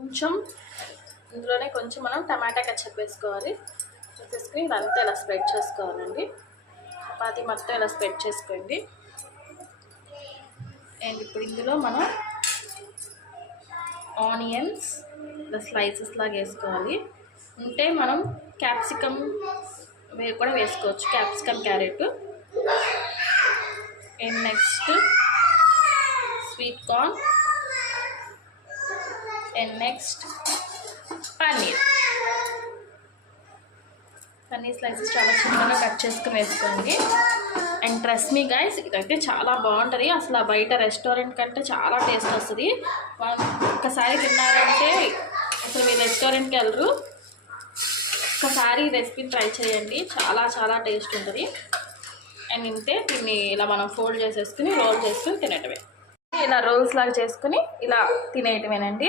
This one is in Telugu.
కొంచెం ఇందులోనే కొంచెం మనం టమాటా కెచప్ వేసుకోవాలి. వేసుకుని ఇదంతా ఇలా స్ప్రెడ్ చేసుకోవాలండి. చపాతీ మొత్తం ఇలా స్ప్రెడ్ చేసుకోండి. అండ్ ఇప్పుడు ఇందులో మనం ఆనియన్స్ ఇలా స్లైసెస్ లాగా వేసుకోవాలి. ఉంటే మనం క్యాప్సికమ్ కూడా వేసుకోవచ్చు, capsicum carrot. And next sweet corn. And next paneer slices చాలా చిన్నగా కట్ చేసుకుని వేసుకోండి. అండ్ ట్రస్ట్ మీ గైస్, ఇదైతే చాలా బాగుంటుంది. అసలు బయట రెస్టారెంట్ కంటే చాలా టేస్ట్ వస్తుంది. మనం ఒక్కసారి తిన్నారంటే అసలు మీరు రెస్టారెంట్కి వెళ్ళరు. ఒక్కసారి ఈ రెసిపీ ట్రై చేయండి, చాలా చాలా టేస్ట్ ఉంటుంది. అండ్ ఇంతే, దీన్ని ఇలా మనం ఫోల్డ్ చేసేసుకుని రోల్ చేసుకుని తినేయటమే. ఇలా రోల్స్ లాగా చేసుకుని ఇలా తినేయటమేనండి.